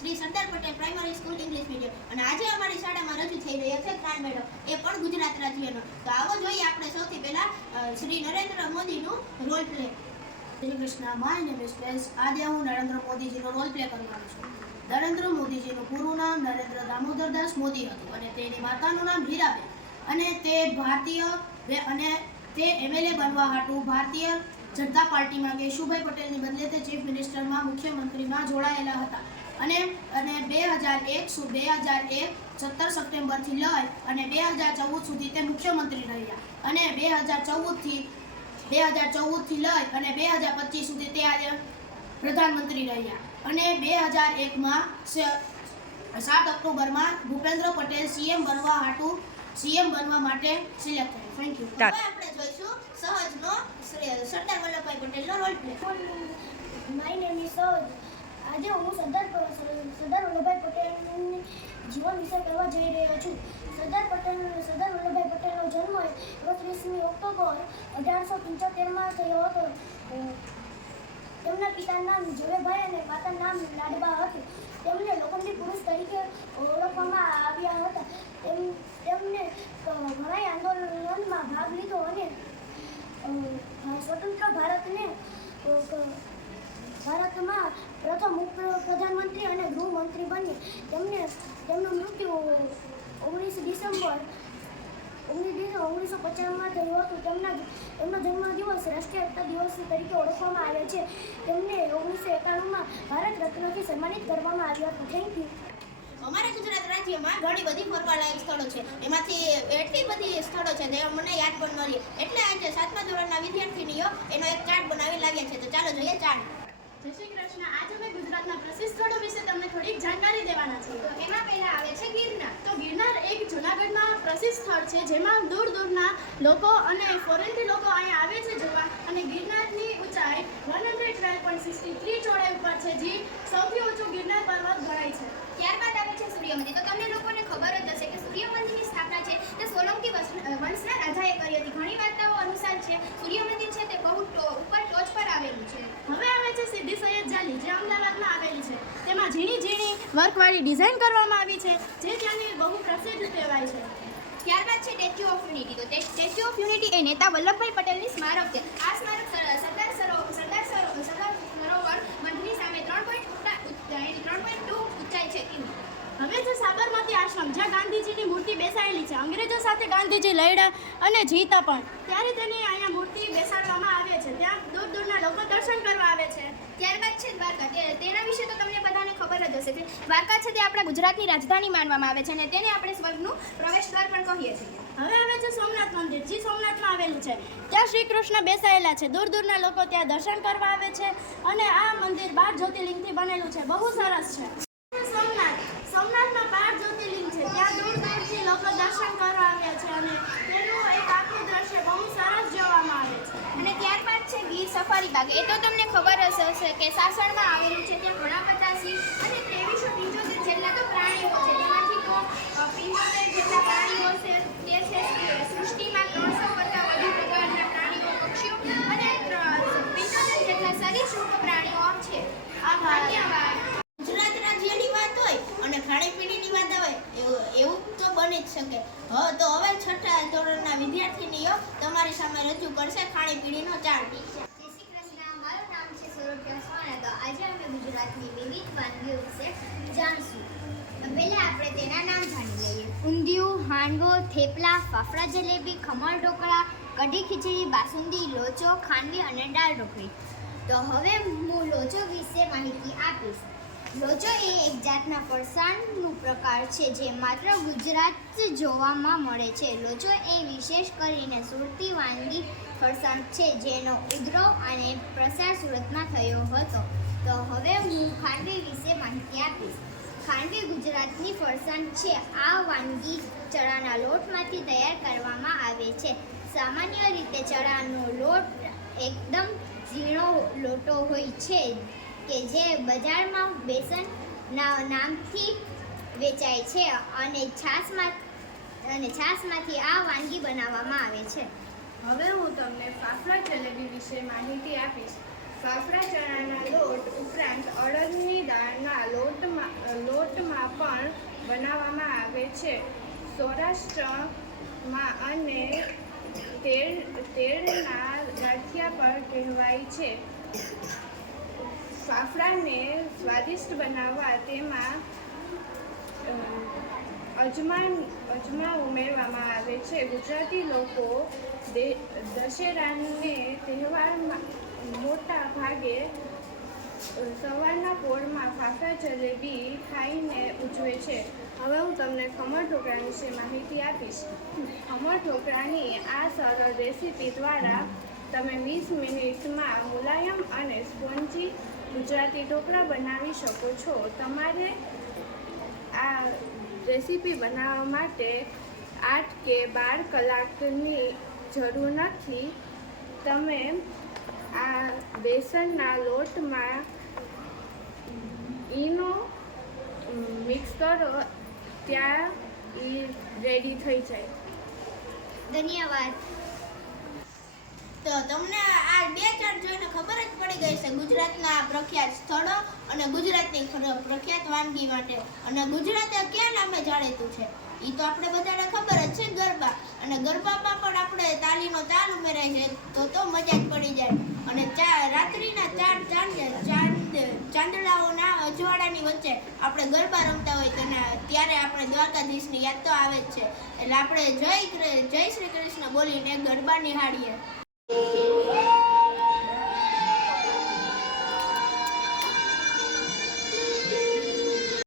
Shri Sardar Patel primary school English medium અને આજે અમારી શાળામાં રજૂ થઈ રહ્યો છે ત્રાણ મેળો, એ પણ ગુજરાત રાજ્યનો. તો આવો જોઈએ આપણે સૌથી પહેલા શ્રી નરેન્દ્ર મોદીનું role play. Shri Krishna, my name is પ્રેસ. આજે હું નરેન્દ્ર મોદીજીનો રોલ પ્લે કરવાનો છું. નરેન્દ્ર મોદીજીનું પૂરું નામ નરેન્દ્ર દામોદરદાસ મોદી હતું અને તેની માતાનું નામ હીરાબેન, અને તે ભારતીય અને તે એમએલએ બનવા હાટુ ભારતીય જનતા પાર્ટીમાં કેશુભાઈ પટેલની બદલે તે ચીફ મિનિસ્ટરમાં મુખ્યમંત્રીમાં જોડાયેલા હતા અને 2001 17 સપ્ટેમ્બરથી લઈ અને 2014 સુધી તે મુખ્યમંત્રી રહ્યા અને 2014 થી લઈ અને 2025 સુધી તે આજે પ્રધાનમંત્રી રહ્યા અને 2001માં 7 ઓક્ટોબરમાં ભૂપેન્દ્ર પટેલ સીએમ બનવા માટે સિલેક્ટ થયા. Thank you. હવે આપણે જોઈશું સહજનો સરદાર વલ્લભભાઈ પટેલનો role play. My name is Sahaj. આજે હું સરદાર વલ્લભભાઈ પટેલની જીવન વિશે કહેવા જઈ રહ્યો છું. સરદાર વલ્લભભાઈ પટેલનો જન્મ 31મી ઓક્ટોબર 1875માં થયો હતો. તેમના પિતાનું નામ ઝવેરભાઈ અને માતાનું નામ લાડબા હતું. તેમને લોખંડી પુરુષ તરીકે ઓળખવામાં આવ્યા હતા. તેમને ઘણા આંદોલનમાં ભાગ લીધો અને સ્વતંત્ર ભારતમાં પ્રથમ પ્રધાનમંત્રી અને ગૃહમંત્રી બન્યા. તેમનું મૃત્યુ 19 ડિસેમ્બર 1950માં થયું હતું. તેમનો જન્મદિવસ રાષ્ટ્રીય એકતા દિવસ તરીકે ઓળખવામાં આવે છે. તેમને 1991માં ભારત રત્નથી સન્માનિત કરવામાં આવ્યા હતા. Thank you. અમારા ગુજરાત રાજ્યમાં ઘણી બધી ફરવાલાયક સ્થળો છે. એમાંથી એટલી બધી સ્થળો છે જે મને યાદ પણ ન રહી, એટલે આજે 7મા ધોરણના વિદ્યાર્થીનીઓ એનો એક ચાર્ટ બનાવી લાગ્યા છે. તો ચાલો જોઈએ ચાર્ટ. જય શ્રી કૃષ્ણ. આજે અમે ગુજરાતના પ્રસિદ્ધ સ્થળો વિશે તમને થોડીક જાણકારી દેવાના છીએ. તો એમાં પહેલા આવે છે ગિરનાર. તો ગિરનાર એક જૂનાગઢમાં પ્રસિદ્ધ સ્થળ છે, જેમાં દૂર દૂરના લોકો અને ફોરેનથી લોકો અહીંયા આવે છે જોવા. અને ગિરનારની ઊંચાઈ 112.63 ચોડાઈ ઉપર છે, જે સૌથી ઊંચું ગિરનાર પર્વત ગણાય છે. ત્યારબાદ આવે છે સૂર્ય મંદિર. તો તમને લોકોને ખબર જ હશે કે સૂર્ય મંદિરની સ્થાપના છે તે સોલંકી વંશના રાજાએ કરી હતી. ઘણી વાર્તાઓ અનુસાર છે સૂર્ય મંદિર છે તે બહુ ઉપર ટોચ પર આવેલું છે. હવે આવે છે સીધી સૈયદ જાલી, જે અમદાવાદમાં આવેલી છે. તેમાં ઝીણી વર્કવાળી ડિઝાઇન કરવામાં આવી છે, જે ત્યાંની બહુ પ્રસિદ્ધ કહેવાય છે. ત્યારબાદ છે સ્ટેચ્યુ ઓફ યુનિટી. તો તે સ્ટેચ્યુ ઓફ યુનિટી એ નેતા વલ્લભભાઈ પટેલની સ્મારક છે. આ સ્મારક સરદાર સરોવર બંધની સામે 3.2 ઊંચાઈ છે. હવે છે સાબરમતી આશ્રમ, જ્યાં ગાંધીજીની મૂર્તિ બેસાડેલી છે. અંગ્રેજો સાથે ગાંધીજી લડ્યા અને જીતા પણ, ત્યારે તેની અહીંયા મૂર્તિ બેસાડવામાં આવે છે. ત્યાં દૂર દૂરના લોકો દર્શન કરવા આવે છે. ત્યારબાદ છે દ્વારકા. તેના વિશે તો તમને બધાને ખબર જ હશે કે દ્વારકા છે તે આપણા ગુજરાતની રાજધાની માનવામાં આવે છે અને તેને આપણે સ્વર્ગનું પ્રવેશદ્વાર પણ કહીએ છીએ. હવે આવે છે સોમનાથ મંદિર, જે સોમનાથમાં આવેલું છે. ત્યાં શ્રી કૃષ્ણ બેસાયેલા છે. દૂર દૂરના લોકો ત્યાં દર્શન કરવા આવે છે અને આ મંદિર 12 જ્યોતિર્લિંગથી બનેલું છે. બહુ સરસ છે. સોમનાથમાં 12 જ્યોતિર્લિંગ છે. ત્યાં દૂર દૂરથી લોકો દર્શન કરવા આવે છે અને તેનું એક આખું દ્રશ્ય બહુ સરસ જોવામાં આવે છે. અને ત્યારબાદ છે ગીર સફારી બાગ. એ તો તમને ખબર જ હશે કે સાસણમાં આવેલું છે. ત્યાં ઘણા બધા સિંહ અને 2375 જેટલા તો પ્રાણીઓ છે. તેમાંથી તો 75 જેટલા પ્રાણીઓ છે તે છે સૃષ્ટિમાં 300 કરતાં વધુ પ્રકારના પ્રાણીઓ, પક્ષીઓ અને 75 જેટલા સરીસૃપ પ્રાણીઓ છે. ધન્યવાદ. ગુજરાત રાજ્યની વાત હોય અને ખાણીપીણીની વાત આવે એવું તો બની જ શકે. તો હવે 6ઠા ધોરણના વિદ્યાર્થીનીઓ તમારી સામે રજૂ કરશે ખાણીપીણીનો ચાર્ટ. જય શ્રી કૃષ્ણ. મારું નામ છે સુરભ્યા સોનગા. આજે અમે ગુજરાતની વિવિધ વાનગીઓ વિશે જાણીશું. પહેલાં આપણે તેના નામ જાણી લઈએ. ઊંધિયું, હાંડવો, થેપલા, ફાફડા જલેબી, ખમણ ઢોકળા, કઢી ખીચડી, બાસુંદી, લોચો, ખાંડવી અને દાળ ઢોકળી. તો હવે હું લોચો વિશે માહિતી આપીશ. લોચો એ એક જાતના ફરસાણનું પ્રકાર છે, જે માત્ર ગુજરાત જોવામાં મળે છે. લોચો એ વિશેષ કરીને સુરતી વાનગી ફરસાણ છે, જેનો ઉદ્ભવ અને પ્રસાર સુરતમાં થયો હતો. તો હવે હું ખાંડવી વિશે માહિતી આપીશ. ખાંડવી ગુજરાતની ફરસાણ છે. આ વાનગી ચણાના લોટમાંથી તૈયાર કરવામાં આવે છે. સામાન્ય રીતે ચણાનો લોટ એકદમ ઝીણો લોટો હોય છે, કે જે બજારમાં બેસનના નામથી વેચાય છે અને છાશમાંથી આ વાનગી બનાવવામાં આવે છે. હવે હું તમને ફાફડા જલેબી વિશે માહિતી આપીશ. ફાફડા ચણાના લોટ ઉપરાંત અડદની દાળના લોટમાં પણ બનાવવામાં આવે છે. સૌરાષ્ટ્રમાં અને તેલના ગાંઠિયા પણ કહેવાય છે. ફાફડાને સ્વાદિષ્ટ બનાવવા તેમાં અજમા ઉમેરવામાં આવે છે. ગુજરાતી લોકો દશેરાને તહેવારમાં મોટા ભાગે સવારના પોરમાં ફાફડા જલેબી ખાઈને ઉજવે છે. હવે હું તમને ખમણ ઢોકળા વિશે માહિતી આપીશ. ખમણ ઢોકળાની આ સરળ રેસીપી દ્વારા તમે 20 મિનિટમાં મુલાયમ અને સ્પોન્જી ગુજરાતી ઢોકળા બનાવી શકો છો. તમારે આ રેસીપી બનાવવા માટે 8 કે 12 કલાકની જરૂર નથી. તમે આ બેસનના લોટમાં ઈનો મિક્સ કરો ત્યાં ઈ રેડી થઈ જાય. ધન્યવાદ. તો તમને આ 2 ચાર્ટ જોઈને ખબર જ પડી ગઈ છે ગુજરાતના પ્રખ્યાત સ્થળો અને ગુજરાતની પ્રખ્યાત વાનગી માટે. અને ગુજરાત કયા નામે જાણીતું છે એ તો આપણે બધાને ખબર જ છે, ગરબા. અને ગરબામાં પણ આપણે તાલીનો તાલ ઉમેરાય છે તો મજા જ પડી જાય. અને રાત્રિના ચાંદલાઓના અજવાળાની વચ્ચે આપણે ગરબા રમતા હોય ત્યારે આપણે દ્વારકાધીશની યાદ તો આવે જ છે. એટલે આપણે જય શ્રી કૃષ્ણ બોલીને ગરબા નિહાળીએ.